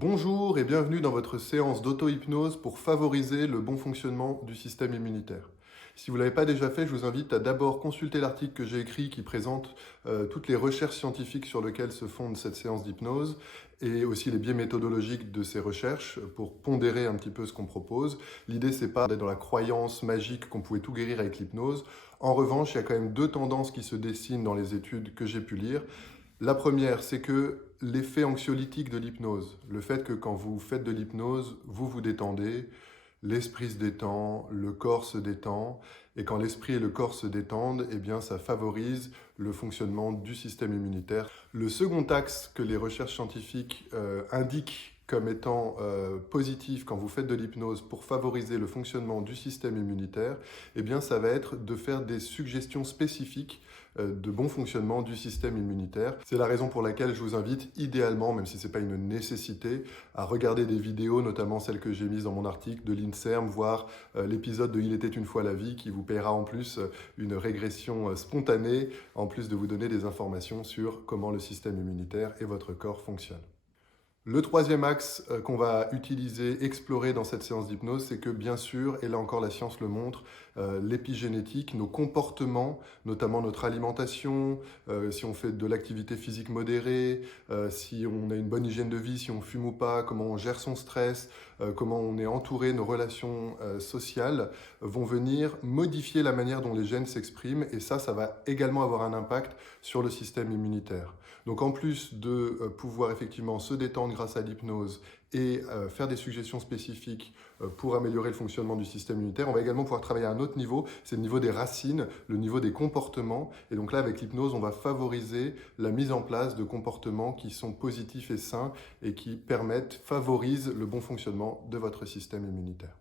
Bonjour et bienvenue dans votre séance d'auto-hypnose pour favoriser le bon fonctionnement du système immunitaire. Si vous ne l'avez pas déjà fait, je vous invite à d'abord consulter l'article que j'ai écrit qui présente toutes les recherches scientifiques sur lesquelles se fonde cette séance d'hypnose et aussi les biais méthodologiques de ces recherches pour pondérer un petit peu ce qu'on propose. L'idée, c'est pas d'être dans la croyance magique qu'on pouvait tout guérir avec l'hypnose. En revanche, il y a quand même deux tendances qui se dessinent dans les études que j'ai pu lire. La première, c'est que l'effet anxiolytique de l'hypnose, le fait que quand vous faites de l'hypnose, vous vous détendez, l'esprit se détend, le corps se détend, et quand l'esprit et le corps se détendent, eh bien ça favorise le fonctionnement du système immunitaire. Le second axe que les recherches scientifiques indiquent comme étant positif quand vous faites de l'hypnose pour favoriser le fonctionnement du système immunitaire, eh bien ça va être de faire des suggestions spécifiques de bon fonctionnement du système immunitaire. C'est la raison pour laquelle je vous invite idéalement, même si ce n'est pas une nécessité, à regarder des vidéos, notamment celles que j'ai mises dans mon article de l'INSERM, voire l'épisode de Il était une fois la vie qui vous paiera en plus une régression spontanée, en plus de vous donner des informations sur comment le système immunitaire et votre corps fonctionnent. Le troisième axe qu'on va utiliser, explorer dans cette séance d'hypnose, c'est que bien sûr, et là encore la science le montre, l'épigénétique, nos comportements, notamment notre alimentation, si on fait de l'activité physique modérée, si on a une bonne hygiène de vie, si on fume ou pas, comment on gère son stress, comment on est entouré, nos relations sociales, vont venir modifier la manière dont les gènes s'expriment et ça va également avoir un impact sur le système immunitaire. Donc en plus de pouvoir effectivement se détendre grâce à l'hypnose et faire des suggestions spécifiques pour améliorer le fonctionnement du système immunitaire, on va également pouvoir travailler à un autre niveau, c'est le niveau des racines, le niveau des comportements. Et donc là, avec l'hypnose, on va favoriser la mise en place de comportements qui sont positifs et sains et qui favorisent le bon fonctionnement de votre système immunitaire.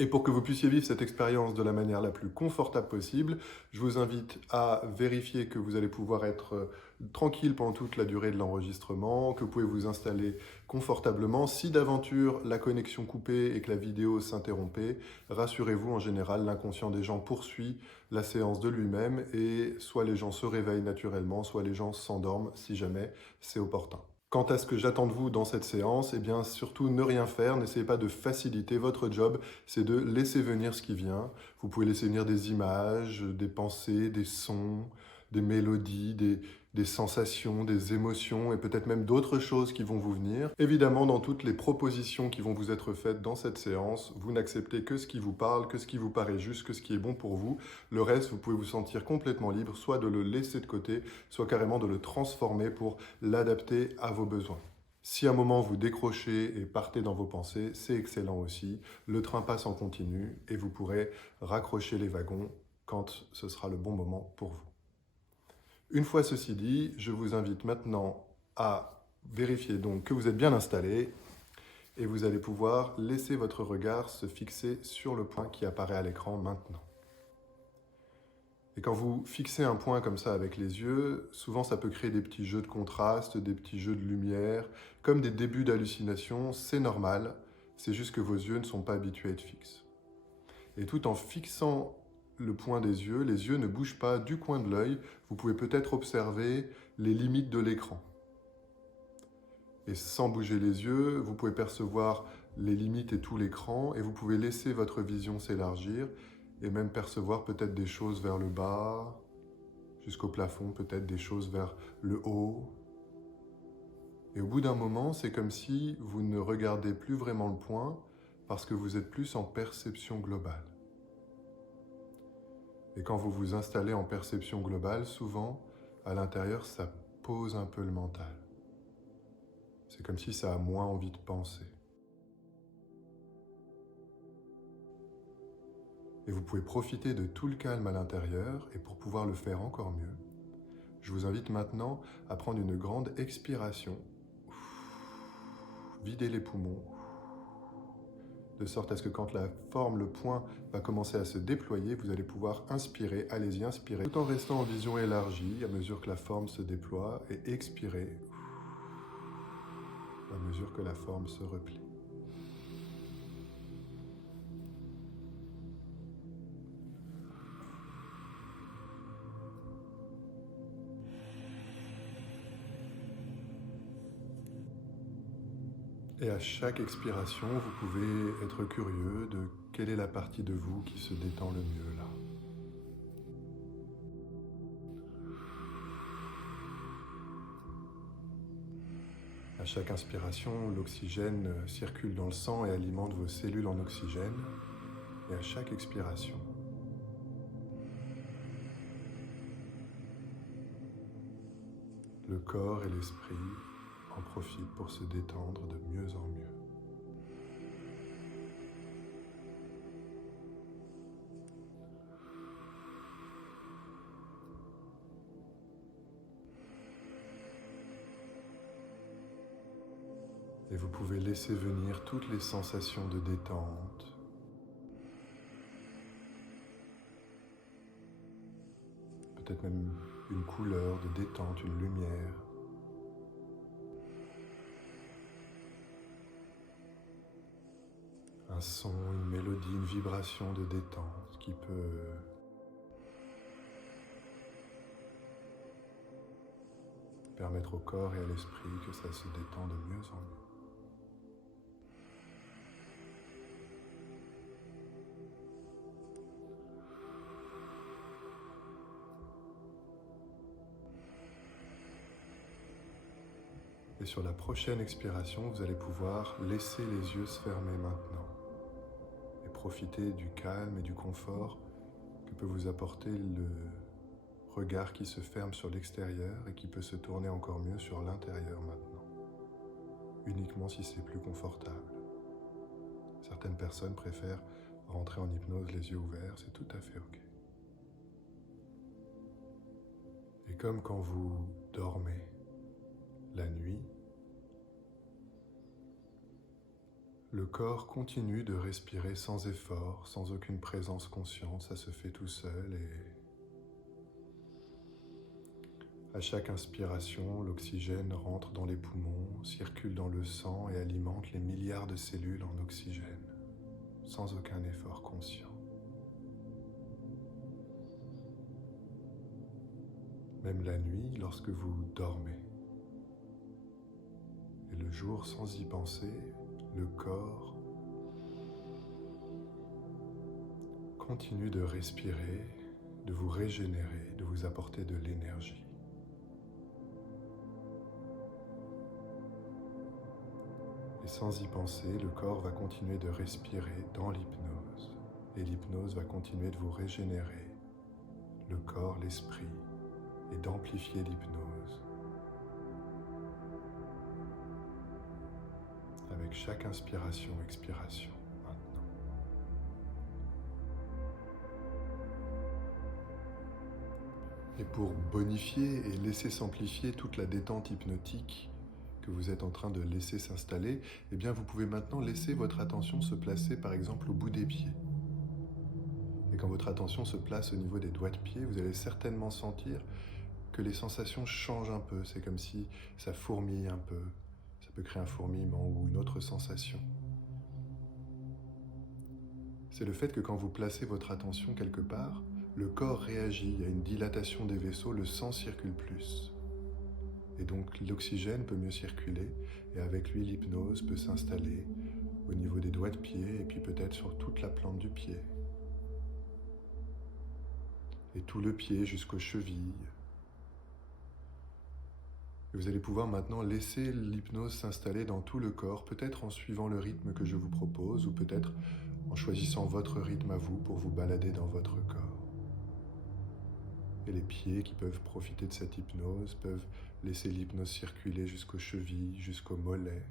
Et pour que vous puissiez vivre cette expérience de la manière la plus confortable possible, je vous invite à vérifier que vous allez pouvoir être tranquille pendant toute la durée de l'enregistrement, que vous pouvez vous installer confortablement. Si d'aventure la connexion coupait et que la vidéo s'interrompait, rassurez-vous, en général, l'inconscient des gens poursuit la séance de lui-même et soit les gens se réveillent naturellement, soit les gens s'endorment si jamais c'est opportun. Quant à ce que j'attends de vous dans cette séance, eh bien surtout ne rien faire, n'essayez pas de faciliter. Votre job, c'est de laisser venir ce qui vient. Vous pouvez laisser venir des images, des pensées, des sons, des mélodies, des sensations, des émotions et peut-être même d'autres choses qui vont vous venir. Évidemment, dans toutes les propositions qui vont vous être faites dans cette séance, vous n'acceptez que ce qui vous parle, que ce qui vous paraît juste, que ce qui est bon pour vous. Le reste, vous pouvez vous sentir complètement libre, soit de le laisser de côté, soit carrément de le transformer pour l'adapter à vos besoins. Si à un moment vous décrochez et partez dans vos pensées, c'est excellent aussi. Le train passe en continu et vous pourrez raccrocher les wagons quand ce sera le bon moment pour vous. Une fois ceci dit, je vous invite maintenant à vérifier donc que vous êtes bien installé et vous allez pouvoir laisser votre regard se fixer sur le point qui apparaît à l'écran maintenant. Et quand vous fixez un point comme ça avec les yeux, souvent ça peut créer des petits jeux de contraste, des petits jeux de lumière, comme des débuts d'hallucination, c'est normal, c'est juste que vos yeux ne sont pas habitués à être fixes. Et tout en fixant le point des yeux, les yeux ne bougent pas du coin de l'œil, vous pouvez peut-être observer les limites de l'écran. Et sans bouger les yeux, vous pouvez percevoir les limites et tout l'écran, et vous pouvez laisser votre vision s'élargir, et même percevoir peut-être des choses vers le bas, jusqu'au plafond, peut-être des choses vers le haut. Et au bout d'un moment, c'est comme si vous ne regardez plus vraiment le point, parce que vous êtes plus en perception globale. Et quand vous vous installez en perception globale, souvent, à l'intérieur, ça pose un peu le mental. C'est comme si ça a moins envie de penser. Et vous pouvez profiter de tout le calme à l'intérieur, et pour pouvoir le faire encore mieux, je vous invite maintenant à prendre une grande expiration. Videz les poumons, de sorte à ce que quand la forme, le point, va commencer à se déployer, vous allez pouvoir inspirer, allez-y, inspirez, tout en restant en vision élargie à mesure que la forme se déploie, et expirez à mesure que la forme se replie. Et à chaque expiration, vous pouvez être curieux de quelle est la partie de vous qui se détend le mieux là. À chaque inspiration, l'oxygène circule dans le sang et alimente vos cellules en oxygène. Et à chaque expiration, le corps et l'esprit en profitent pour se détendre de mieux en mieux. Et vous pouvez laisser venir toutes les sensations de détente. Peut-être même une couleur de détente, une lumière. Un son, une mélodie, une vibration de détente qui peut permettre au corps et à l'esprit que ça se détend de mieux en mieux. Et sur la prochaine expiration, vous allez pouvoir laisser les yeux se fermer maintenant et profiter du calme et du confort que peut vous apporter le regard qui se ferme sur l'extérieur et qui peut se tourner encore mieux sur l'intérieur maintenant, uniquement si c'est plus confortable. Certaines personnes préfèrent rentrer en hypnose les yeux ouverts, c'est tout à fait ok. Et comme quand vous dormez la nuit, le corps continue de respirer sans effort, sans aucune présence consciente, ça se fait tout seul et à chaque inspiration, l'oxygène rentre dans les poumons, circule dans le sang et alimente les milliards de cellules en oxygène, sans aucun effort conscient. Même la nuit, lorsque vous dormez. Et le jour, sans y penser, le corps continue de respirer, de vous régénérer, de vous apporter de l'énergie. Et sans y penser, le corps va continuer de respirer dans l'hypnose. Et l'hypnose va continuer de vous régénérer, le corps, l'esprit, et d'amplifier l'hypnose. Avec chaque inspiration, expiration, maintenant. Et pour bonifier et laisser s'amplifier toute la détente hypnotique que vous êtes en train de laisser s'installer, eh bien vous pouvez maintenant laisser votre attention se placer par exemple au bout des pieds. Et quand votre attention se place au niveau des doigts de pied, vous allez certainement sentir que les sensations changent un peu. C'est comme si ça fourmille un peu. Ça peut créer un fourmillement ou une autre sensation. C'est le fait que quand vous placez votre attention quelque part, le corps réagit, il y a une dilatation des vaisseaux, le sang circule plus. Et donc l'oxygène peut mieux circuler et avec lui l'hypnose peut s'installer au niveau des doigts de pied et puis peut-être sur toute la plante du pied. Et tout le pied jusqu'aux chevilles. Et vous allez pouvoir maintenant laisser l'hypnose s'installer dans tout le corps, peut-être en suivant le rythme que je vous propose ou peut-être en choisissant votre rythme à vous pour vous balader dans votre corps. Et les pieds qui peuvent profiter de cette hypnose peuvent laisser l'hypnose circuler jusqu'aux chevilles, jusqu'aux mollets.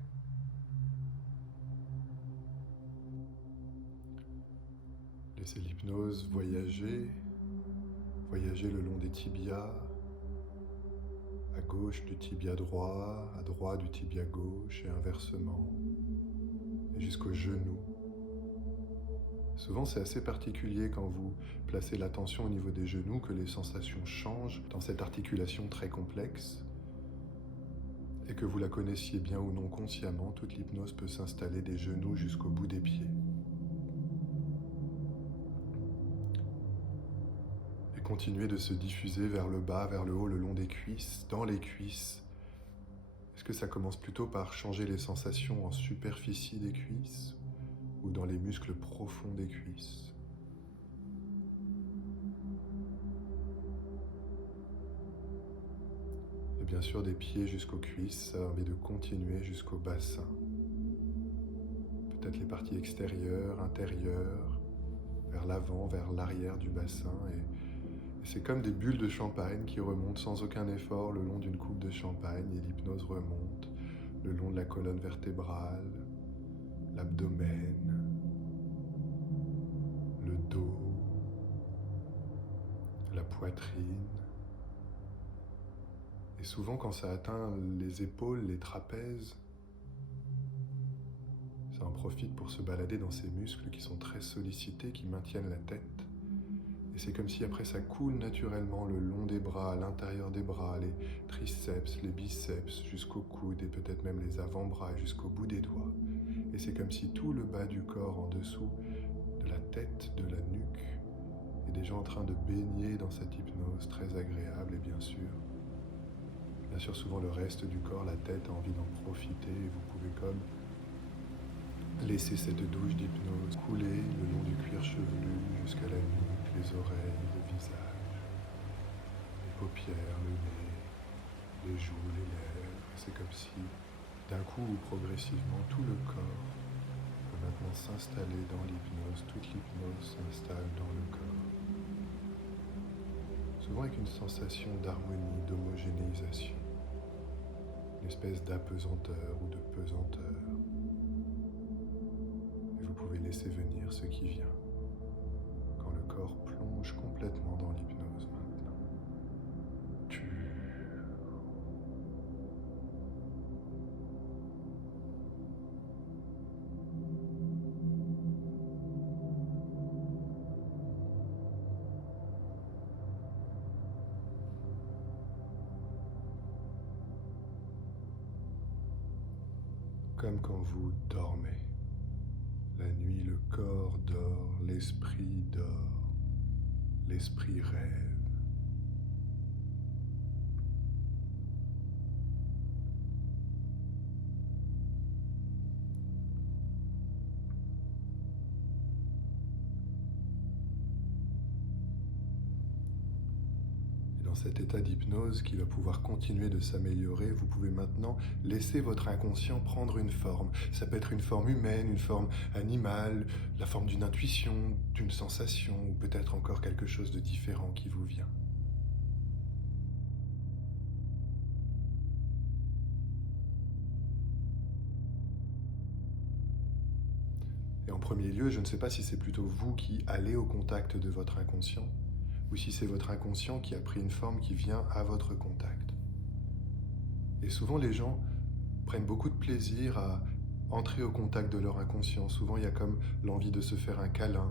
Laissez l'hypnose voyager le long des tibias, à gauche du tibia droit, à droite du tibia gauche et inversement, et jusqu'aux genoux. Souvent, c'est assez particulier quand vous placez l'attention au niveau des genoux que les sensations changent dans cette articulation très complexe et que vous la connaissiez bien ou non consciemment, toute l'hypnose peut s'installer des genoux jusqu'au bout des pieds. Et continuer de se diffuser vers le bas, vers le haut, le long des cuisses, dans les cuisses. Est-ce que ça commence plutôt par changer les sensations en superficie des cuisses ou dans les muscles profonds des cuisses? Et bien sûr, des pieds jusqu'aux cuisses, ça permet de continuer jusqu'au bassin. Peut-être les parties extérieures, intérieures, vers l'avant, vers l'arrière du bassin. Et c'est comme des bulles de champagne qui remontent sans aucun effort le long d'une coupe de champagne, et l'hypnose remonte le long de la colonne vertébrale, l'abdomen, le dos, la poitrine. Et souvent quand ça atteint les épaules, les trapèzes, ça en profite pour se balader dans ces muscles qui sont très sollicités, qui maintiennent la tête. Et c'est comme si après ça coule naturellement le long des bras, à l'intérieur des bras, les triceps, les biceps, jusqu'au coude et peut-être même les avant-bras jusqu'au bout des doigts. Et c'est comme si tout le bas du corps en dessous, de la tête, de la nuque, est déjà en train de baigner dans cette hypnose très agréable. Et bien sûr, souvent le reste du corps, la tête a envie d'en profiter et vous pouvez comme laisser cette douche d'hypnose couler le long du cuir chevelu jusqu'à la nuque, les oreilles, le visage, les paupières, le nez, les joues, les lèvres. C'est comme si d'un coup ou progressivement tout le corps peut maintenant s'installer dans l'hypnose, toute l'hypnose s'installe dans le corps. Souvent avec une sensation d'harmonie, d'homogénéisation, une espèce d'apesanteur ou de pesanteur. Et vous pouvez laisser venir ce qui vient quand le corps plonge complètement dans l'hypnose maintenant. Comme quand vous dormez. La nuit, le corps dort, l'esprit dort, l'esprit rêve. Dans cet état d'hypnose qui va pouvoir continuer de s'améliorer, vous pouvez maintenant laisser votre inconscient prendre une forme. Ça peut être une forme humaine, une forme animale, la forme d'une intuition, d'une sensation, ou peut-être encore quelque chose de différent qui vous vient. Et en premier lieu, je ne sais pas si c'est plutôt vous qui allez au contact de votre inconscient, ou si c'est votre inconscient qui a pris une forme qui vient à votre contact. Et souvent les gens prennent beaucoup de plaisir à entrer au contact de leur inconscient. Souvent il y a comme l'envie de se faire un câlin,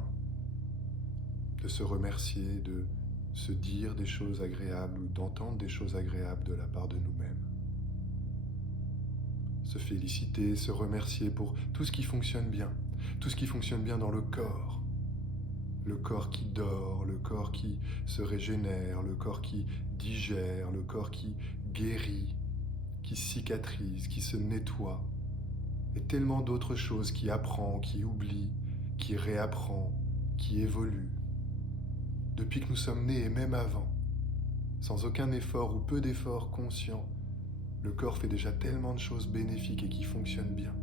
de se remercier, de se dire des choses agréables ou d'entendre des choses agréables de la part de nous-mêmes. Se féliciter, se remercier pour tout ce qui fonctionne bien, tout ce qui fonctionne bien dans le corps. Le corps qui dort, le corps qui se régénère, le corps qui digère, le corps qui guérit, qui cicatrise, qui se nettoie. Et tellement d'autres choses qui apprend, qui oublie, qui réapprend, qui évolue. Depuis que nous sommes nés et même avant, sans aucun effort ou peu d'efforts conscients, le corps fait déjà tellement de choses bénéfiques et qui fonctionnent bien.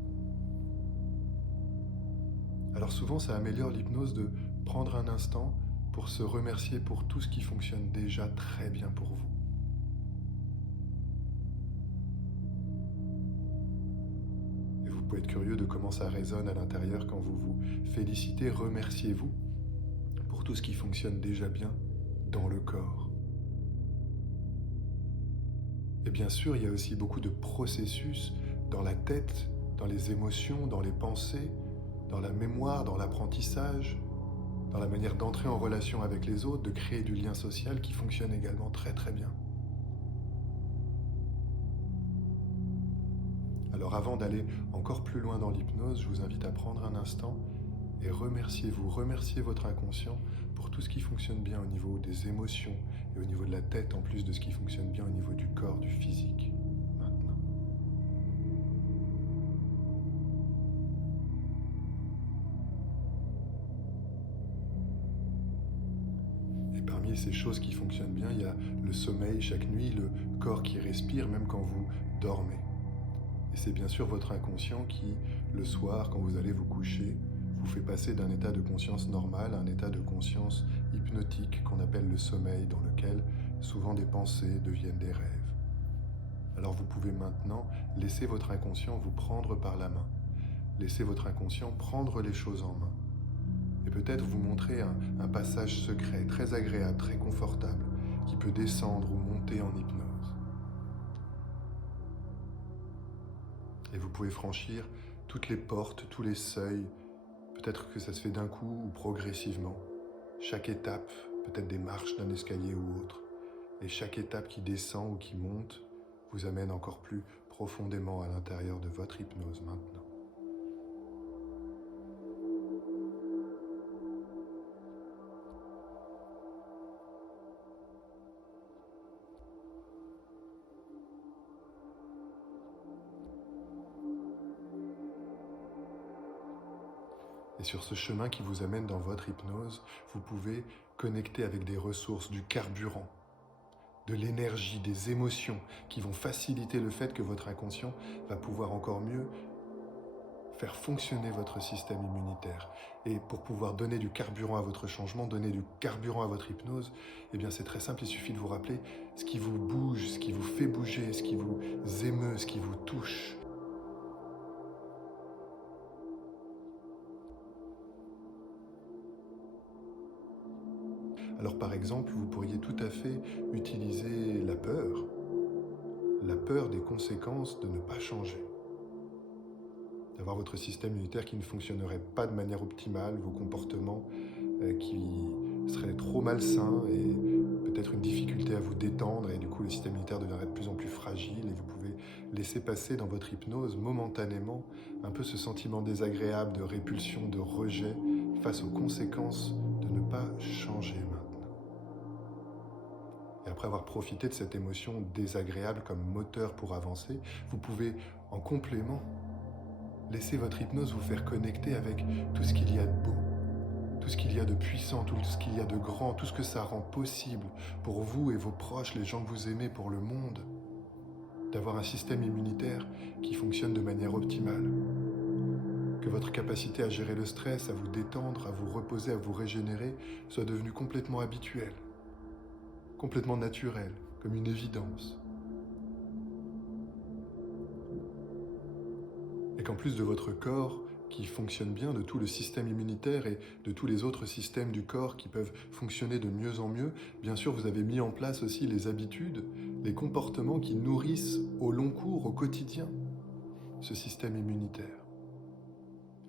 Alors souvent, ça améliore l'hypnose de prendre un instant pour se remercier pour tout ce qui fonctionne déjà très bien pour vous. Et vous pouvez être curieux de comment ça résonne à l'intérieur quand vous vous félicitez, remerciez-vous pour tout ce qui fonctionne déjà bien dans le corps. Et bien sûr, il y a aussi beaucoup de processus dans la tête, dans les émotions, dans les pensées, dans la mémoire, dans l'apprentissage, dans la manière d'entrer en relation avec les autres, de créer du lien social qui fonctionne également très très bien. Alors avant d'aller encore plus loin dans l'hypnose, je vous invite à prendre un instant et remerciez-vous, remerciez votre inconscient pour tout ce qui fonctionne bien au niveau des émotions et au niveau de la tête, en plus de ce qui fonctionne bien au niveau du corps, du physique, maintenant. ces choses qui fonctionnent bien, il y a le sommeil chaque nuit, le corps qui respire même quand vous dormez. Et c'est bien sûr votre inconscient qui, le soir, quand vous allez vous coucher, vous fait passer d'un état de conscience normal à un état de conscience hypnotique qu'on appelle le sommeil, dans lequel souvent des pensées deviennent des rêves. Alors vous pouvez maintenant laisser votre inconscient vous prendre par la main. Laissez votre inconscient prendre les choses en main. Et peut-être vous montrer un passage secret, très agréable, très confortable, qui peut descendre ou monter en hypnose. Et vous pouvez franchir toutes les portes, tous les seuils. Peut-être que ça se fait d'un coup ou progressivement. Chaque étape, peut-être des marches d'un escalier ou autre. Et chaque étape qui descend ou qui monte vous amène encore plus profondément à l'intérieur de votre hypnose maintenant. Et sur ce chemin qui vous amène dans votre hypnose, vous pouvez connecter avec des ressources, du carburant, de l'énergie, des émotions qui vont faciliter le fait que votre inconscient va pouvoir encore mieux faire fonctionner votre système immunitaire. Et pour pouvoir donner du carburant à votre changement, donner du carburant à votre hypnose, eh bien c'est très simple, il suffit de vous rappeler ce qui vous bouge, ce qui vous fait bouger, ce qui vous émeut, ce qui vous touche. Alors par exemple, vous pourriez tout à fait utiliser la peur des conséquences de ne pas changer. D'avoir votre système immunitaire qui ne fonctionnerait pas de manière optimale, vos comportements qui seraient trop malsains et peut-être une difficulté à vous détendre et du coup le système immunitaire deviendrait de plus en plus fragile et vous pouvez laisser passer dans votre hypnose momentanément un peu ce sentiment désagréable de répulsion, de rejet face aux conséquences de ne pas changer maintenant. Et après avoir profité de cette émotion désagréable comme moteur pour avancer, vous pouvez en complément laissez votre hypnose vous faire connecter avec tout ce qu'il y a de beau, tout ce qu'il y a de puissant, tout ce qu'il y a de grand, tout ce que ça rend possible pour vous et vos proches, les gens que vous aimez, pour le monde, d'avoir un système immunitaire qui fonctionne de manière optimale, que votre capacité à gérer le stress, à vous détendre, à vous reposer, à vous régénérer, soit devenue complètement habituelle, complètement naturelle, comme une évidence. Et qu'en plus de votre corps qui fonctionne bien, de tout le système immunitaire et de tous les autres systèmes du corps qui peuvent fonctionner de mieux en mieux, bien sûr vous avez mis en place aussi les habitudes, les comportements qui nourrissent au long cours, au quotidien, ce système immunitaire.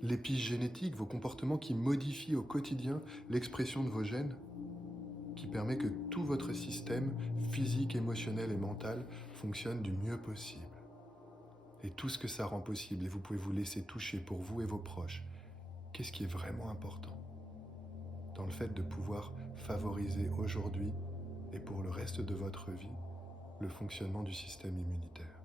L'épigénétique, vos comportements qui modifient au quotidien l'expression de vos gènes, qui permet que tout votre système physique, émotionnel et mental fonctionne du mieux possible. Et tout ce que ça rend possible, et vous pouvez vous laisser toucher pour vous et vos proches. Qu'est-ce qui est vraiment important dans le fait de pouvoir favoriser aujourd'hui et pour le reste de votre vie le fonctionnement du système immunitaire.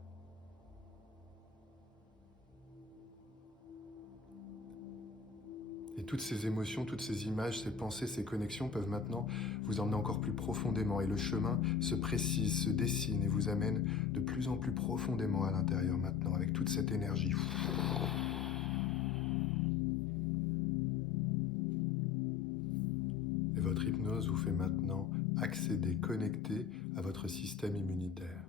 Et toutes ces émotions, toutes ces images, ces pensées, ces connexions peuvent maintenant vous emmener encore plus profondément. Et le chemin se précise, se dessine et vous amène de plus en plus profondément à l'intérieur maintenant, avec toute cette énergie. Et votre hypnose vous fait maintenant accéder, connecter à votre système immunitaire.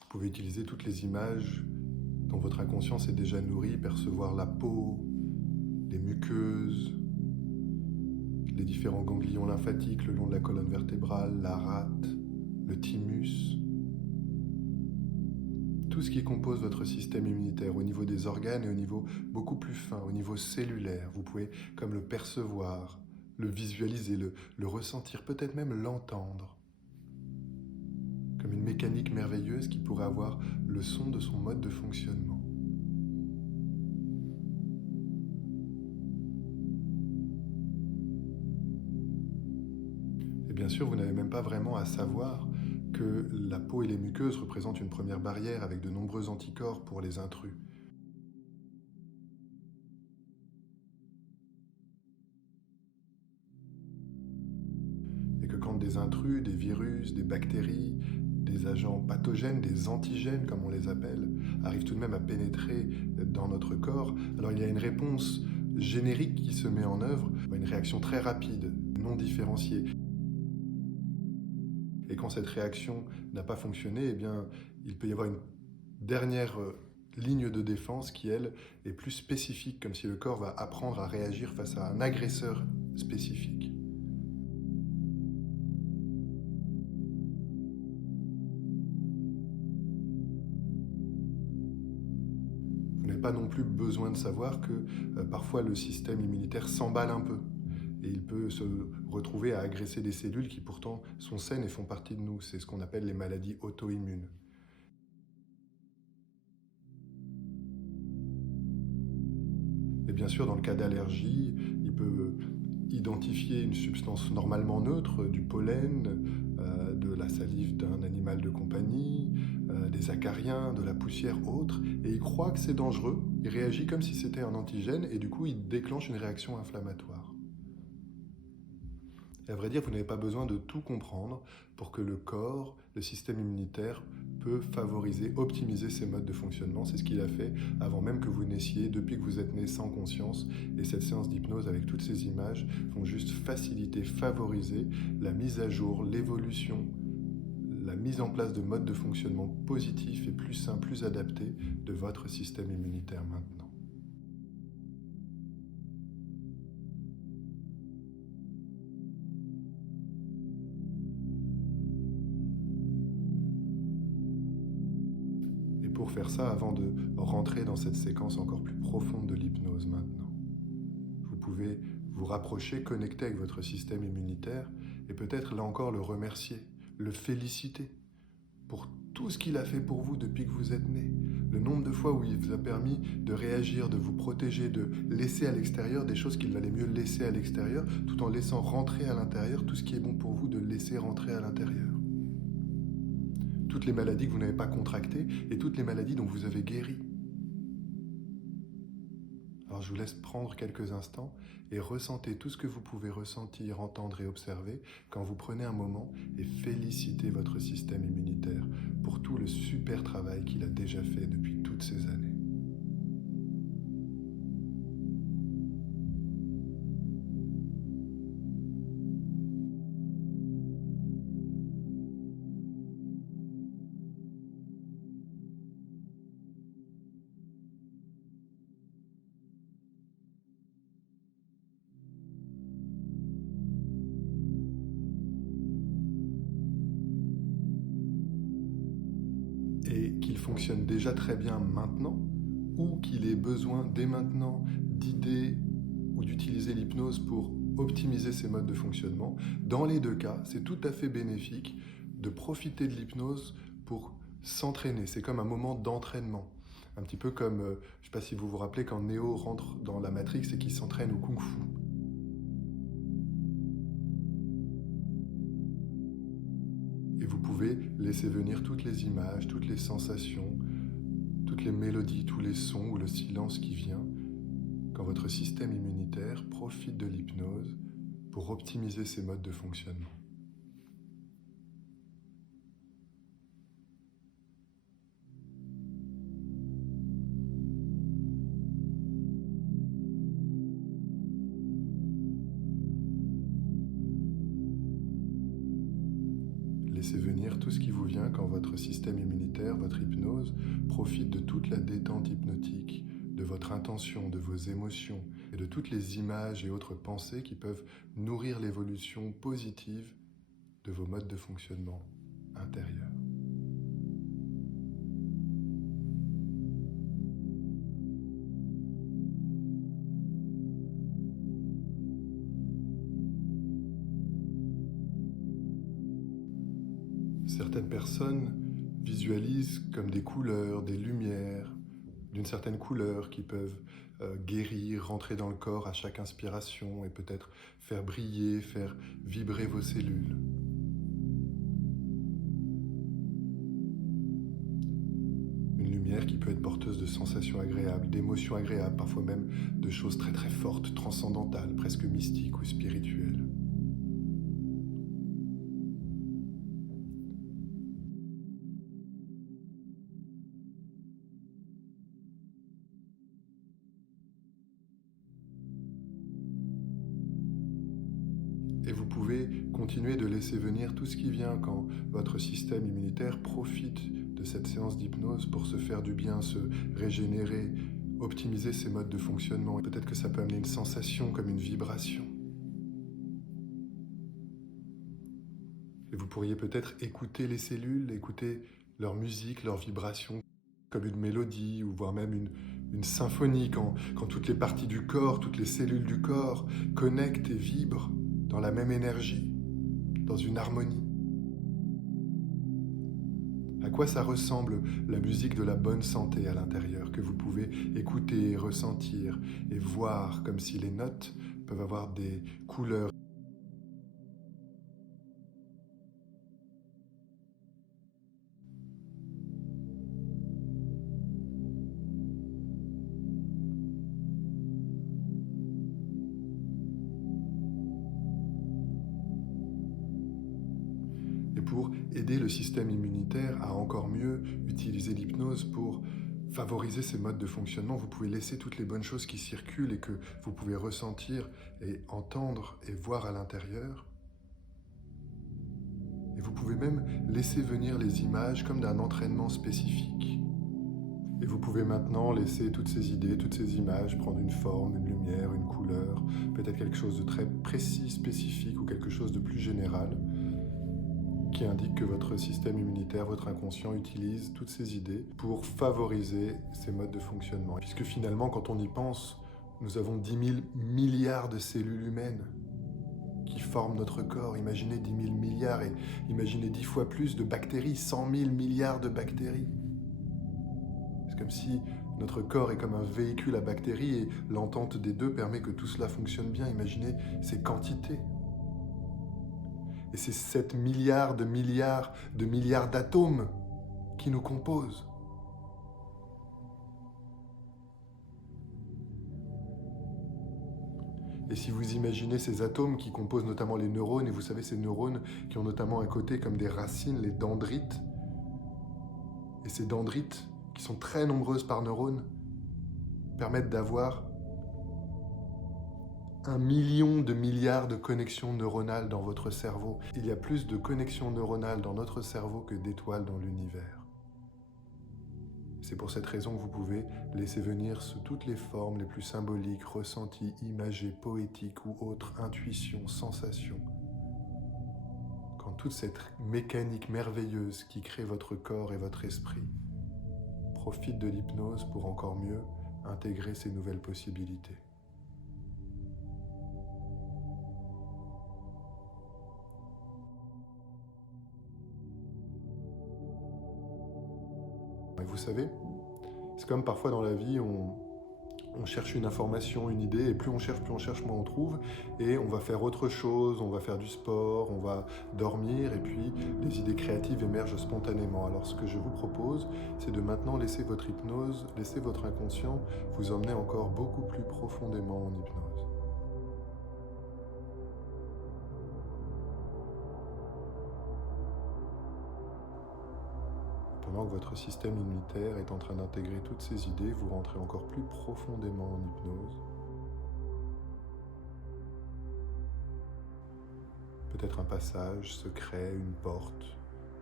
Vous pouvez utiliser toutes les images dont votre inconscience est déjà nourrie, percevoir la peau, les muqueuses, les différents ganglions lymphatiques le long de la colonne vertébrale, la rate, le thymus. Tout ce qui compose votre système immunitaire au niveau des organes et au niveau beaucoup plus fin, au niveau cellulaire. Vous pouvez comme le percevoir, le visualiser, le ressentir, peut-être même l'entendre. Comme une mécanique merveilleuse qui pourrait avoir le son de son mode de fonctionnement. Et bien sûr, vous n'avez même pas vraiment à savoir que la peau et les muqueuses représentent une première barrière avec de nombreux anticorps pour les intrus. quand des intrus, des virus, des bactéries, des agents pathogènes, des antigènes comme on les appelle, arrivent tout de même à pénétrer dans notre corps, alors il y a une réponse générique qui se met en œuvre, une réaction très rapide, non différenciée. Et quand cette réaction n'a pas fonctionné, eh bien, il peut y avoir une dernière ligne de défense qui, elle, est plus spécifique, comme si le corps va apprendre à réagir face à un agresseur spécifique. Vous n'avez pas non plus besoin de savoir que parfois le système immunitaire s'emballe un peu. Et il peut se retrouver à agresser des cellules qui pourtant sont saines et font partie de nous. C'est ce qu'on appelle les maladies auto-immunes. Et bien sûr, dans le cas d'allergie, il peut identifier une substance normalement neutre, du pollen, de la salive d'un animal de compagnie, des acariens, de la poussière autre, et il croit que c'est dangereux, il réagit comme si c'était un antigène, et du coup il déclenche une réaction inflammatoire. Et à vrai dire, vous n'avez pas besoin de tout comprendre pour que le corps, le système immunitaire, peut favoriser, optimiser ses modes de fonctionnement. C'est ce qu'il a fait avant même que vous naissiez, depuis que vous êtes né sans conscience. Et cette séance d'hypnose avec toutes ces images vont juste faciliter, favoriser la mise à jour, l'évolution, la mise en place de modes de fonctionnement positifs et plus sains, plus adaptés de votre système immunitaire maintenant. Et pour faire ça, avant de rentrer dans cette séquence encore plus profonde de l'hypnose maintenant, vous pouvez vous rapprocher, connecter avec votre système immunitaire et peut-être là encore le remercier, le féliciter pour tout ce qu'il a fait pour vous depuis que vous êtes né. Le nombre de fois où il vous a permis de réagir, de vous protéger, de laisser à l'extérieur des choses qu'il valait mieux laisser à l'extérieur, tout en laissant rentrer à l'intérieur tout ce qui est bon pour vous de laisser rentrer à l'intérieur. Toutes les maladies que vous n'avez pas contractées et toutes les maladies dont vous avez guéri. Alors je vous laisse prendre quelques instants et ressentez tout ce que vous pouvez ressentir, entendre et observer quand vous prenez un moment et félicitez votre système immunitaire pour tout le super travail qu'il a déjà fait depuis toutes ces années. Et qu'il fonctionne déjà très bien maintenant, ou qu'il ait besoin dès maintenant d'idées ou d'utiliser l'hypnose pour optimiser ses modes de fonctionnement, dans les deux cas, c'est tout à fait bénéfique de profiter de l'hypnose pour s'entraîner. C'est comme un moment d'entraînement. Un petit peu comme, je ne sais pas si vous vous rappelez, quand Neo rentre dans la Matrix et qu'il s'entraîne au Kung-Fu. Et vous pouvez laisser venir toutes les images, toutes les sensations, toutes les mélodies, tous les sons ou le silence qui vient quand votre système immunitaire profite de l'hypnose pour optimiser ses modes de fonctionnement. Laissez venir tout ce qui vous vient quand votre système immunitaire, votre hypnose, profite de toute la détente hypnotique, de votre intention, de vos émotions et de toutes les images et autres pensées qui peuvent nourrir l'évolution positive de vos modes de fonctionnement intérieurs. Certaines personnes visualisent comme des couleurs, des lumières, d'une certaine couleur qui peuvent guérir, rentrer dans le corps à chaque inspiration et peut-être faire briller, faire vibrer vos cellules. Une lumière qui peut être porteuse de sensations agréables, d'émotions agréables, parfois même de choses très très fortes, transcendantales, presque mystiques ou spirituelles. Et vous pouvez continuer de laisser venir tout ce qui vient quand votre système immunitaire profite de cette séance d'hypnose pour se faire du bien, se régénérer, optimiser ses modes de fonctionnement. Et peut-être que ça peut amener une sensation comme une vibration. Et vous pourriez peut-être écouter les cellules, écouter leur musique, leur vibration, comme une mélodie, ou voire même une symphonie, quand toutes les parties du corps, toutes les cellules du corps connectent et vibrent dans la même énergie, dans une harmonie. À quoi ça ressemble la musique de la bonne santé à l'intérieur, que vous pouvez écouter, ressentir et voir, comme si les notes peuvent avoir des couleurs. Et pour aider le système immunitaire à encore mieux utiliser l'hypnose pour favoriser ces modes de fonctionnement, vous pouvez laisser toutes les bonnes choses qui circulent et que vous pouvez ressentir et entendre et voir à l'intérieur. Et vous pouvez même laisser venir les images comme d'un entraînement spécifique. Et vous pouvez maintenant laisser toutes ces idées, toutes ces images prendre une forme, une lumière, une couleur, peut-être quelque chose de très précis, spécifique ou quelque chose de plus général, qui indique que votre système immunitaire, votre inconscient utilise toutes ces idées pour favoriser ces modes de fonctionnement. Puisque finalement, quand on y pense, nous avons 10 000 milliards de cellules humaines qui forment notre corps. Imaginez 10 000 milliards et imaginez 10 fois plus de bactéries, 100 000 milliards de bactéries. C'est comme si notre corps est comme un véhicule à bactéries et l'entente des deux permet que tout cela fonctionne bien. Imaginez ces quantités. Et c'est 7 milliards de milliards d'atomes qui nous composent. Et si vous imaginez ces atomes qui composent notamment les neurones, et vous savez ces neurones qui ont notamment un côté comme des racines, les dendrites, et ces dendrites, qui sont très nombreuses par neurone, permettent d'avoir 1 million de milliards de connexions neuronales dans votre cerveau. Il y a plus de connexions neuronales dans notre cerveau que d'étoiles dans l'univers. C'est pour cette raison que vous pouvez laisser venir sous toutes les formes les plus symboliques, ressenties, imagées, poétiques ou autres, intuitions, sensations. Quand toute cette mécanique merveilleuse qui crée votre corps et votre esprit profite de l'hypnose pour encore mieux intégrer ces nouvelles possibilités. Et vous savez, c'est comme parfois dans la vie, on cherche une information, une idée, et plus on cherche, moins on trouve, et on va faire autre chose, on va faire du sport, on va dormir, et puis les idées créatives émergent spontanément. Alors ce que je vous propose, c'est de maintenant laisser votre hypnose, laisser votre inconscient vous emmener encore beaucoup plus profondément en hypnose. Pendant que votre système immunitaire est en train d'intégrer toutes ces idées, vous rentrez encore plus profondément en hypnose. Peut-être un passage secret, une porte,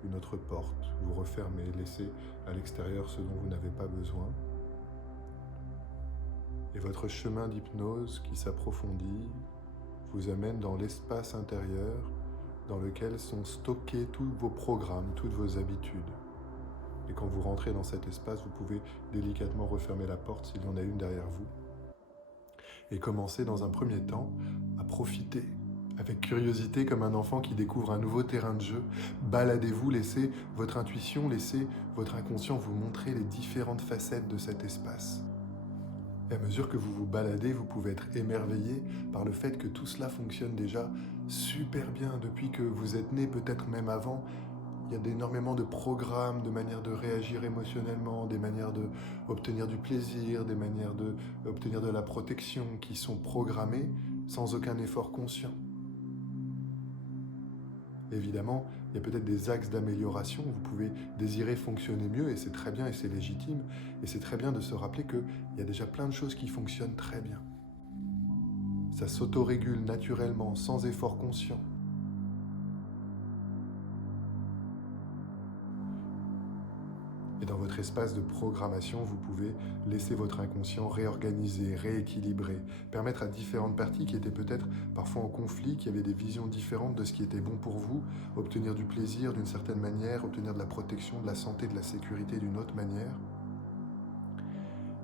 une autre porte. Vous refermez, laissez à l'extérieur ce dont vous n'avez pas besoin. Et votre chemin d'hypnose qui s'approfondit vous amène dans l'espace intérieur dans lequel sont stockés tous vos programmes, toutes vos habitudes. Et quand vous rentrez dans cet espace, vous pouvez délicatement refermer la porte s'il y en a une derrière vous. Et commencer dans un premier temps à profiter, avec curiosité comme un enfant qui découvre un nouveau terrain de jeu. Baladez-vous, laissez votre intuition, laissez votre inconscient vous montrer les différentes facettes de cet espace. Et à mesure que vous vous baladez, vous pouvez être émerveillé par le fait que tout cela fonctionne déjà super bien depuis que vous êtes né, peut-être même avant. Il y a énormément de programmes, de manières de réagir émotionnellement, des manières d'obtenir du plaisir, des manières d'obtenir de la protection qui sont programmées sans aucun effort conscient. Évidemment, il y a peut-être des axes d'amélioration, vous pouvez désirer fonctionner mieux et c'est très bien et c'est légitime. Et c'est très bien de se rappeler qu'il y a déjà plein de choses qui fonctionnent très bien. Ça s'autorégule naturellement, sans effort conscient. Et dans votre espace de programmation, vous pouvez laisser votre inconscient réorganiser, rééquilibrer, permettre à différentes parties qui étaient peut-être parfois en conflit, qui avaient des visions différentes de ce qui était bon pour vous, obtenir du plaisir d'une certaine manière, obtenir de la protection, de la santé, de la sécurité d'une autre manière.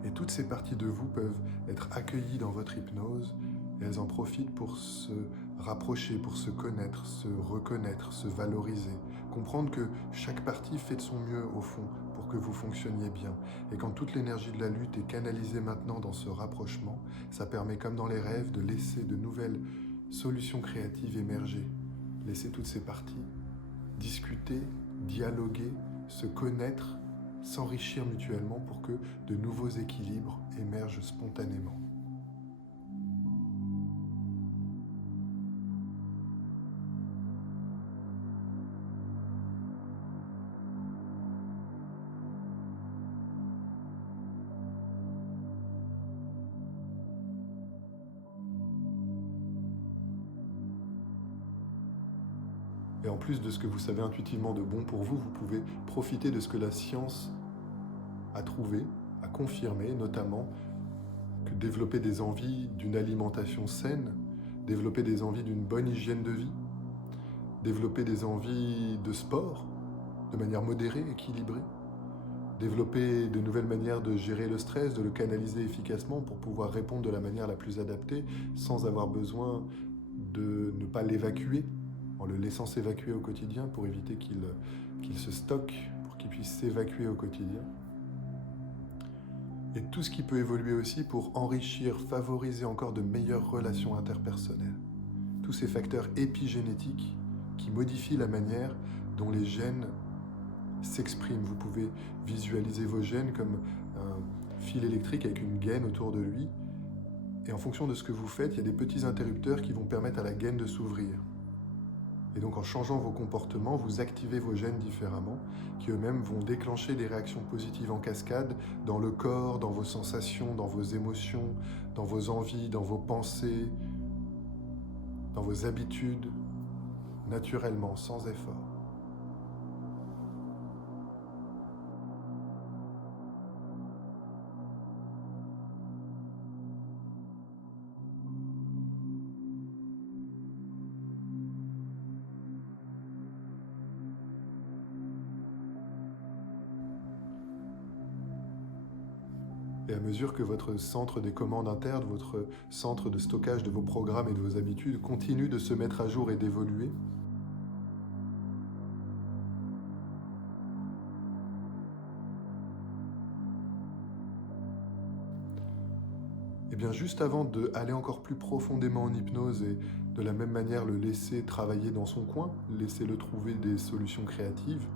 Et toutes ces parties de vous peuvent être accueillies dans votre hypnose et elles en profitent pour se rapprocher, pour se connaître, se reconnaître, se valoriser, comprendre que chaque partie fait de son mieux au fond pour que vous fonctionniez bien. Et quand toute l'énergie de la lutte est canalisée maintenant dans ce rapprochement, ça permet comme dans les rêves de laisser de nouvelles solutions créatives émerger. Laisser toutes ces parties discuter, dialoguer, se connaître, s'enrichir mutuellement pour que de nouveaux équilibres émergent spontanément. Et en plus de ce que vous savez intuitivement de bon pour vous, vous pouvez profiter de ce que la science a trouvé, a confirmé, notamment que développer des envies d'une alimentation saine, développer des envies d'une bonne hygiène de vie, développer des envies de sport de manière modérée, équilibrée, développer de nouvelles manières de gérer le stress, de le canaliser efficacement pour pouvoir répondre de la manière la plus adaptée sans avoir besoin de ne pas l'évacuer, en le laissant s'évacuer au quotidien pour éviter qu'il se stocke, pour qu'il puisse s'évacuer au quotidien. Et tout ce qui peut évoluer aussi pour enrichir, favoriser encore de meilleures relations interpersonnelles. Tous ces facteurs épigénétiques qui modifient la manière dont les gènes s'expriment. Vous pouvez visualiser vos gènes comme un fil électrique avec une gaine autour de lui. Et en fonction de ce que vous faites, il y a des petits interrupteurs qui vont permettre à la gaine de s'ouvrir. Et donc en changeant vos comportements, vous activez vos gènes différemment, qui eux-mêmes vont déclencher des réactions positives en cascade dans le corps, dans vos sensations, dans vos émotions, dans vos envies, dans vos pensées, dans vos habitudes, naturellement, sans effort. Et à mesure que votre centre des commandes internes, votre centre de stockage de vos programmes et de vos habitudes continue de se mettre à jour et d'évoluer, et bien juste avant d'aller encore plus profondément en hypnose et de la même manière le laisser travailler dans son coin, laisser-le trouver des solutions créatives,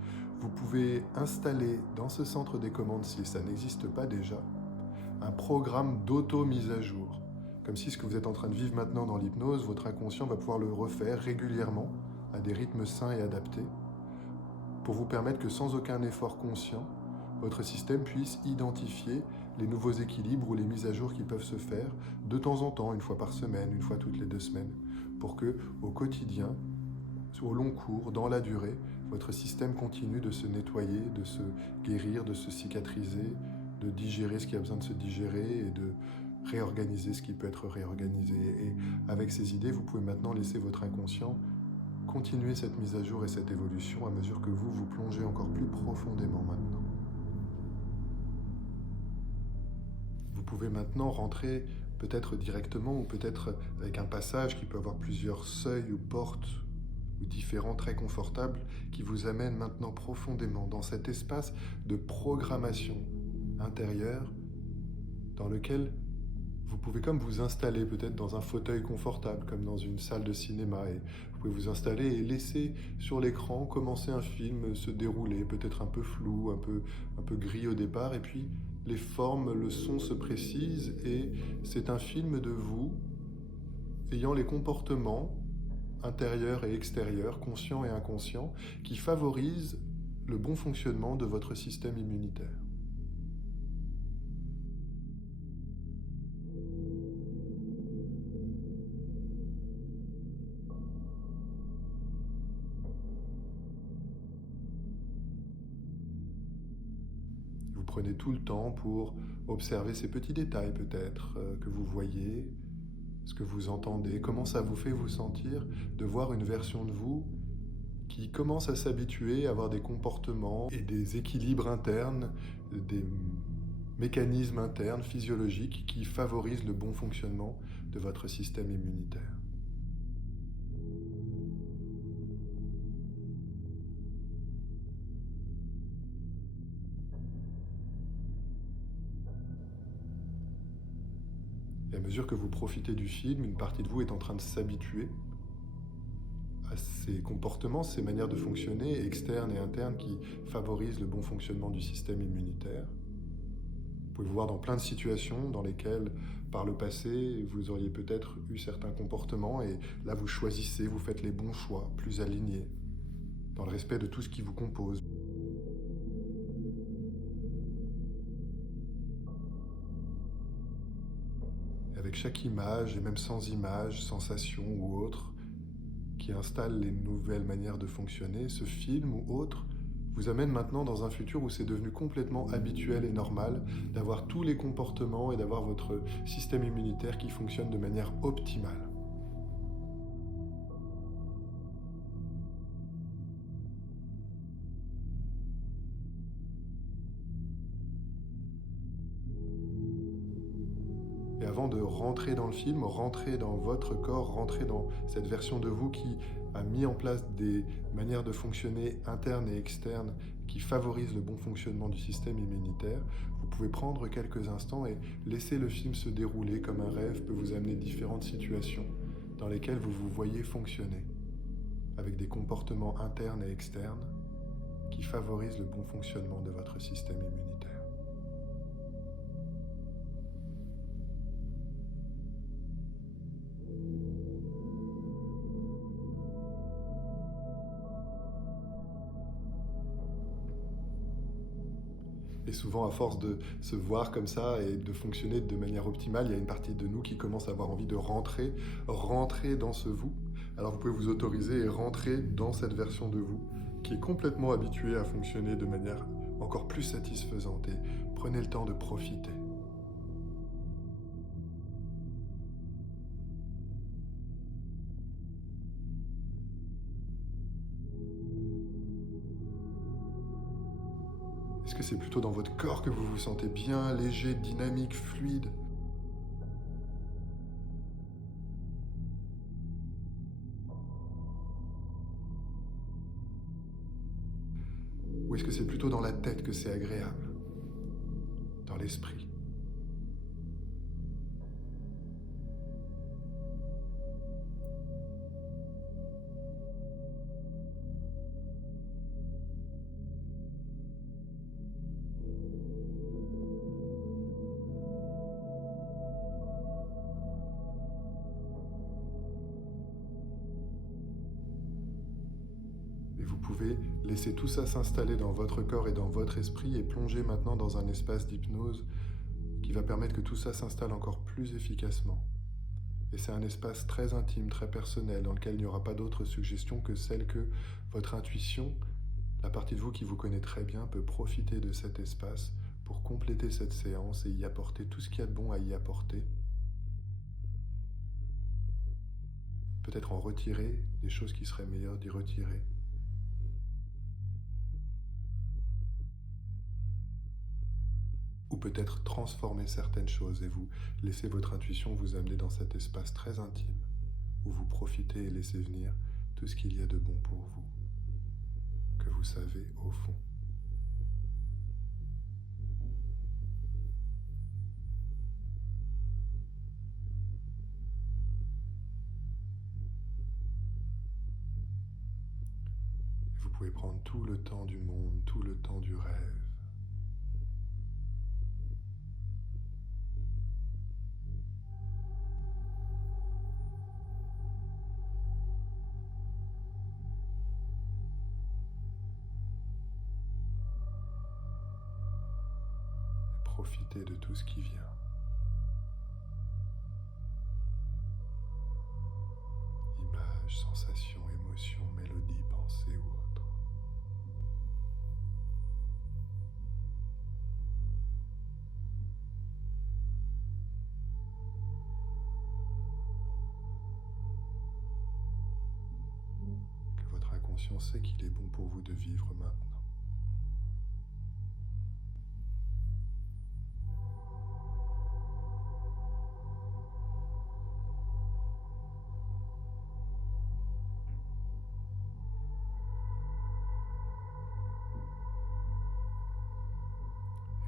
vous pouvez installer dans ce centre des commandes, si ça n'existe pas déjà, un programme d'auto-mise à jour. Comme si ce que vous êtes en train de vivre maintenant dans l'hypnose, votre inconscient va pouvoir le refaire régulièrement à des rythmes sains et adaptés pour vous permettre que sans aucun effort conscient, votre système puisse identifier les nouveaux équilibres ou les mises à jour qui peuvent se faire de temps en temps, une fois par semaine, une fois toutes les 2 semaines, pour que au quotidien, au long cours, dans la durée, votre système continue de se nettoyer, de se guérir, de se cicatriser, de digérer ce qui a besoin de se digérer et de réorganiser ce qui peut être réorganisé. Et avec ces idées, vous pouvez maintenant laisser votre inconscient continuer cette mise à jour et cette évolution à mesure que vous vous plongez encore plus profondément maintenant. Vous pouvez maintenant rentrer peut-être directement ou peut-être avec un passage qui peut avoir plusieurs seuils ou portes ou différents très confortables qui vous amènent maintenant profondément dans cet espace de programmation intérieure dans lequel vous pouvez comme vous installer peut-être dans un fauteuil confortable comme dans une salle de cinéma et vous pouvez vous installer et laisser sur l'écran commencer un film se dérouler, peut-être un peu flou, un peu gris au départ et puis les formes, le son se précisent et c'est un film de vous ayant les comportements intérieurs et extérieurs, conscients et inconscients, qui favorisent le bon fonctionnement de votre système immunitaire. prenez tout le temps pour observer ces petits détails peut-être que vous voyez, ce que vous entendez, comment ça vous fait vous sentir de voir une version de vous qui commence à s'habituer à avoir des comportements et des équilibres internes, des mécanismes internes physiologiques qui favorisent le bon fonctionnement de votre système immunitaire. Et à mesure que vous profitez du film, une partie de vous est en train de s'habituer à ces comportements, ces manières de fonctionner externes et internes qui favorisent le bon fonctionnement du système immunitaire. Vous pouvez vous voir dans plein de situations dans lesquelles, par le passé, vous auriez peut-être eu certains comportements et là vous choisissez, vous faites les bons choix, plus alignés, dans le respect de tout ce qui vous compose. Et avec chaque image, et même sans image, sensation ou autre, qui installe les nouvelles manières de fonctionner, ce film ou autre vous amène maintenant dans un futur où c'est devenu complètement habituel et normal d'avoir tous les comportements et d'avoir votre système immunitaire qui fonctionne de manière optimale. Et avant de rentrer dans le film, rentrer dans votre corps, rentrer dans cette version de vous qui a mis en place des manières de fonctionner internes et externes qui favorisent le bon fonctionnement du système immunitaire, vous pouvez prendre quelques instants et laisser le film se dérouler comme un rêve peut vous amener différentes situations dans lesquelles vous vous voyez fonctionner, avec des comportements internes et externes qui favorisent le bon fonctionnement de votre système immunitaire. Et souvent, à force de se voir comme ça et de fonctionner de manière optimale, il y a une partie de nous qui commence à avoir envie de rentrer dans ce vous. Alors vous pouvez vous autoriser et rentrer dans cette version de vous qui est complètement habituée à fonctionner de manière encore plus satisfaisante. Et prenez le temps de profiter. Est-ce que c'est plutôt dans votre corps que vous vous sentez bien, léger, dynamique, fluide ? Ou est-ce que c'est plutôt dans la tête que c'est agréable, dans l'esprit ? Et vous pouvez laisser tout ça s'installer dans votre corps et dans votre esprit et plonger maintenant dans un espace d'hypnose qui va permettre que tout ça s'installe encore plus efficacement. Et c'est un espace très intime, très personnel, dans lequel il n'y aura pas d'autre suggestion que celle que votre intuition, la partie de vous qui vous connaît très bien, peut profiter de cet espace pour compléter cette séance et y apporter tout ce qu'il y a de bon à y apporter. Peut-être en retirer des choses qui seraient meilleures d'y retirer. Ou peut-être transformer certaines choses et vous laissez votre intuition vous amener dans cet espace très intime où vous profitez et laissez venir tout ce qu'il y a de bon pour vous, que vous savez au fond. Vous pouvez prendre tout le temps du monde, tout le temps du rêve. Profitez de tout ce qui vient. Images, sensations, émotions, mélodies, pensées ou autres. inconscient sait qu'il est bon pour vous de vivre maintenant.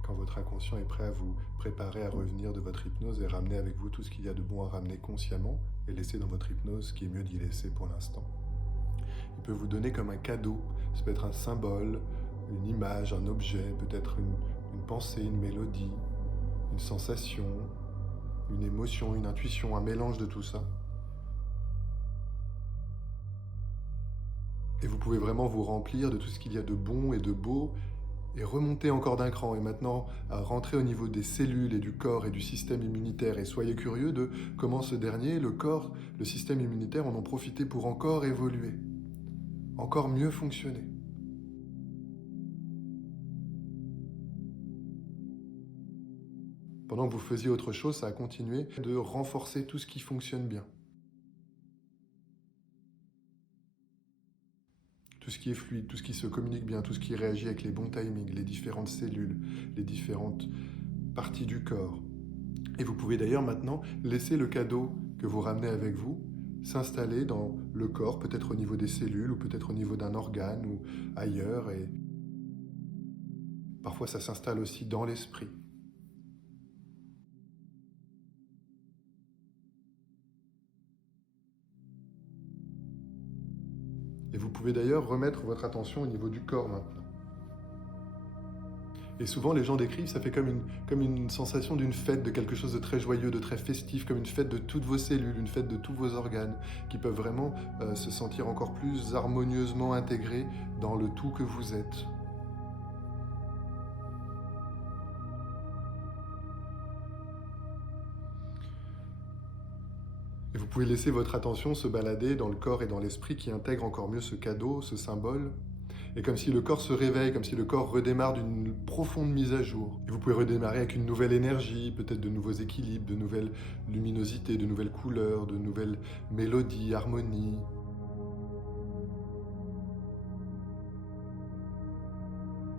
Quand votre inconscient est prêt à vous préparer à revenir de votre hypnose et ramener avec vous tout ce qu'il y a de bon à ramener consciemment et laisser dans votre hypnose ce qui est mieux d'y laisser pour l'instant. Il peut vous donner comme un cadeau, ça peut être un symbole, une image, un objet, peut-être une pensée, une mélodie, une sensation, une émotion, une intuition, un mélange de tout ça. Et vous pouvez vraiment vous remplir de tout ce qu'il y a de bon et de beau et remonter encore d'un cran et maintenant à rentrer au niveau des cellules et du corps et du système immunitaire. Et soyez curieux de comment ce dernier, le corps, le système immunitaire, en ont profité pour encore évoluer, encore mieux fonctionner. Pendant que vous faisiez autre chose, ça a continué de renforcer tout ce qui fonctionne bien. Tout ce qui est fluide, tout ce qui se communique bien, tout ce qui réagit avec les bons timings, les différentes cellules, les différentes parties du corps. Et vous pouvez d'ailleurs maintenant laisser le cadeau que vous ramenez avec vous s'installer dans le corps, peut-être au niveau des cellules ou peut-être au niveau d'un organe ou ailleurs. Et parfois ça s'installe aussi dans l'esprit. Et vous pouvez d'ailleurs remettre votre attention au niveau du corps maintenant. Et souvent, les gens décrivent, ça fait comme une sensation d'une fête, de quelque chose de très joyeux, de très festif, comme une fête de toutes vos cellules, une fête de tous vos organes, qui peuvent vraiment se sentir encore plus harmonieusement intégrés dans le tout que vous êtes. Et vous pouvez laisser votre attention se balader dans le corps et dans l'esprit qui intègre encore mieux ce cadeau, ce symbole. Et comme si le corps se réveille, comme si le corps redémarre d'une profonde mise à jour. Et vous pouvez redémarrer avec une nouvelle énergie, peut-être de nouveaux équilibres, de nouvelles luminosités, de nouvelles couleurs, de nouvelles mélodies, harmonies.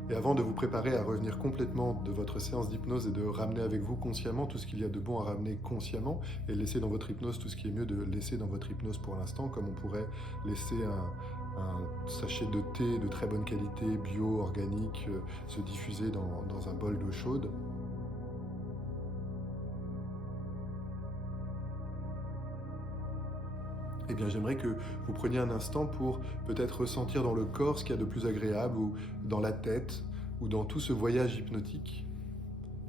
Et avant de vous préparer à revenir complètement de votre séance d'hypnose et de ramener avec vous consciemment tout ce qu'il y a de bon à ramener consciemment et laisser dans votre hypnose tout ce qui est mieux de laisser dans votre hypnose pour l'instant, comme on pourrait laisser un sachet de thé de très bonne qualité, bio, organique, se diffuser dans un bol d'eau chaude. Eh bien, j'aimerais que vous preniez un instant pour peut-être ressentir dans le corps ce qu'il y a de plus agréable, ou dans la tête, ou dans tout ce voyage hypnotique,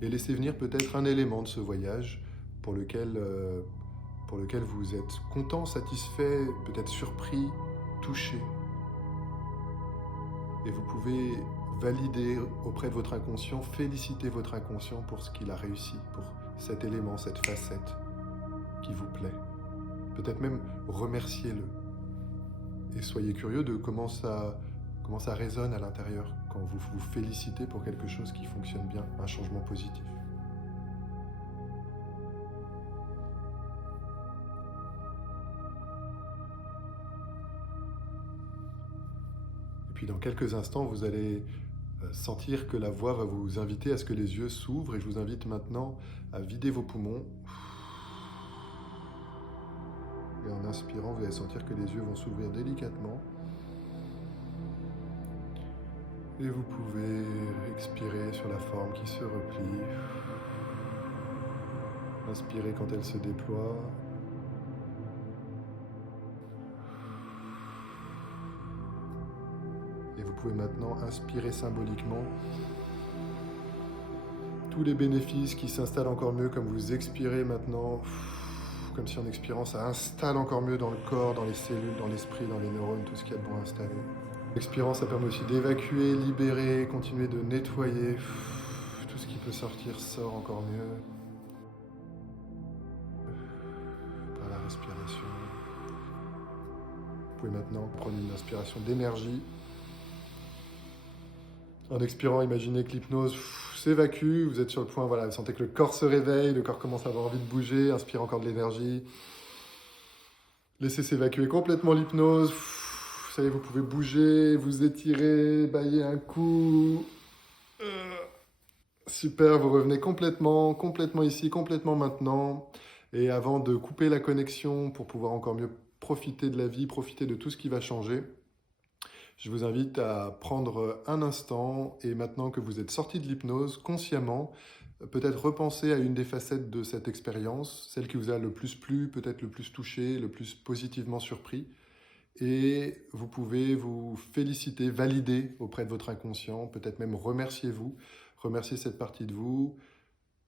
et laisser venir peut-être un élément de ce voyage pour lequel vous êtes content, satisfait, peut-être surpris, touché. Et vous pouvez valider auprès de votre inconscient, féliciter votre inconscient pour ce qu'il a réussi, pour cet élément, cette facette qui vous plaît. Peut-être même remerciez-le. Et soyez curieux de comment ça résonne à l'intérieur quand vous vous félicitez pour quelque chose qui fonctionne bien, un changement positif. Et puis dans quelques instants, vous allez sentir que la voix va vous inviter à ce que les yeux s'ouvrent, et je vous invite maintenant à vider vos poumons. Et en inspirant, vous allez sentir que les yeux vont s'ouvrir délicatement. Et vous pouvez expirer sur la forme qui se replie. Inspirez quand elle se déploie. Et vous pouvez maintenant inspirer symboliquement tous les bénéfices qui s'installent encore mieux comme vous expirez maintenant. Comme si en expirant, ça installe encore mieux dans le corps, dans les cellules, dans l'esprit, dans les neurones, tout ce qu'il y a de bon installé. En expirant, ça permet aussi d'évacuer, libérer, continuer de nettoyer. Tout ce qui peut sortir sort encore mieux. Par la respiration. Vous pouvez maintenant prendre une inspiration d'énergie. En expirant, imaginez que l'hypnose s'évacue, vous êtes sur le point, voilà, vous sentez que le corps se réveille, le corps commence à avoir envie de bouger, inspirez encore de l'énergie. Laissez s'évacuer complètement l'hypnose, Ça y est, vous pouvez bouger, vous étirer, bailler un coup. Super, vous revenez complètement ici, complètement maintenant. Et avant de couper la connexion pour pouvoir encore mieux profiter de la vie, profiter de tout ce qui va changer, je vous invite à prendre un instant et maintenant que vous êtes sorti de l'hypnose, consciemment, peut-être repenser à une des facettes de cette expérience, celle qui vous a le plus plu, peut-être le plus touché, le plus positivement surpris. Et vous pouvez vous féliciter, valider auprès de votre inconscient, peut-être même remercier cette partie de vous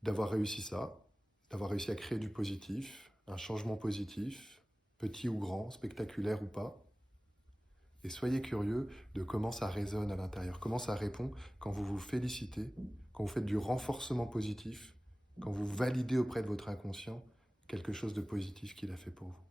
d'avoir réussi ça, d'avoir réussi à créer du positif, un changement positif, petit ou grand, spectaculaire ou pas. Et soyez curieux de comment ça résonne à l'intérieur, comment ça répond quand vous vous félicitez, quand vous faites du renforcement positif, quand vous validez auprès de votre inconscient quelque chose de positif qu'il a fait pour vous.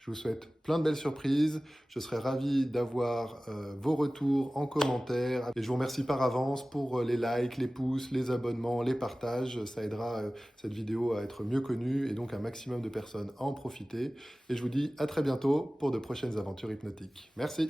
Je vous souhaite plein de belles surprises. Je serai ravi d'avoir vos retours en commentaire. Et je vous remercie par avance pour les likes, les pouces, les abonnements, les partages. Ça aidera cette vidéo à être mieux connue et donc un maximum de personnes à en profiter. Et je vous dis à très bientôt pour de prochaines aventures hypnotiques. Merci.